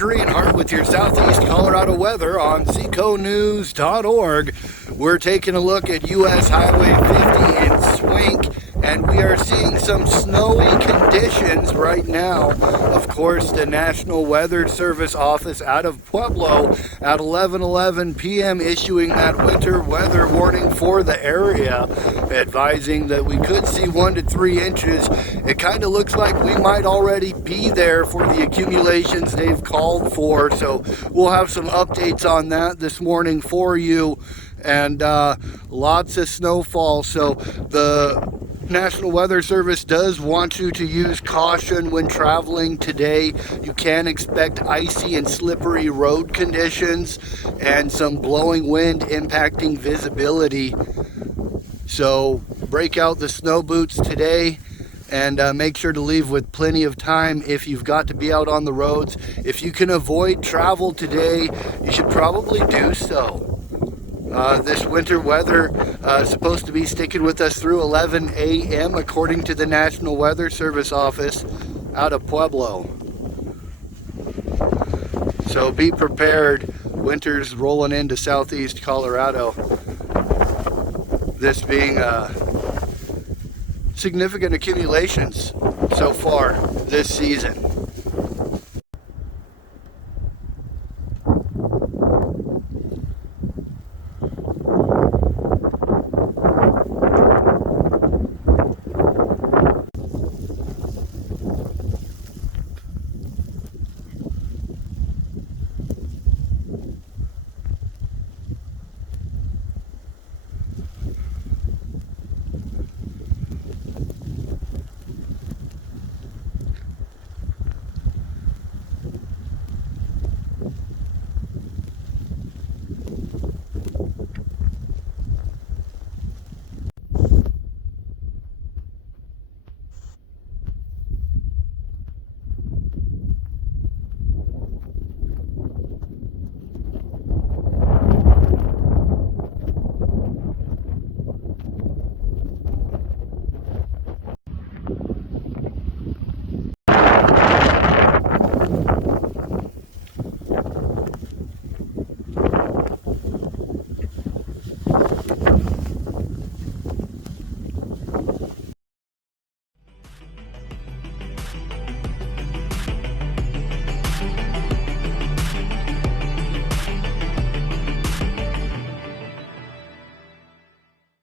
Greg Reinhardt with your Southeast Colorado weather on seconews.org. We're taking a look at U.S. Highway 50 in Swink, and we are seeing some snowy conditions right now. Of course, the National Weather Service office out of Pueblo at 11:11 p.m. issuing that winter weather warning for the area, advising that we could see 1 to 3 inches. It kind of looks like we might already be there for the accumulations they've called for, so we'll have some updates on that this morning for you, and lots of snowfall. So the National Weather Service does want you to use caution when traveling today. You can expect icy and slippery road conditions and some blowing wind impacting visibility. So break out the snow boots today and make sure to leave with plenty of time if you've got to be out on the roads. If you can avoid travel today, you should probably do so. This winter weather is supposed to be sticking with us through 11 a.m. according to the National Weather Service office out of Pueblo. So be prepared. Winter's rolling into southeast Colorado. This being significant accumulations so far this season.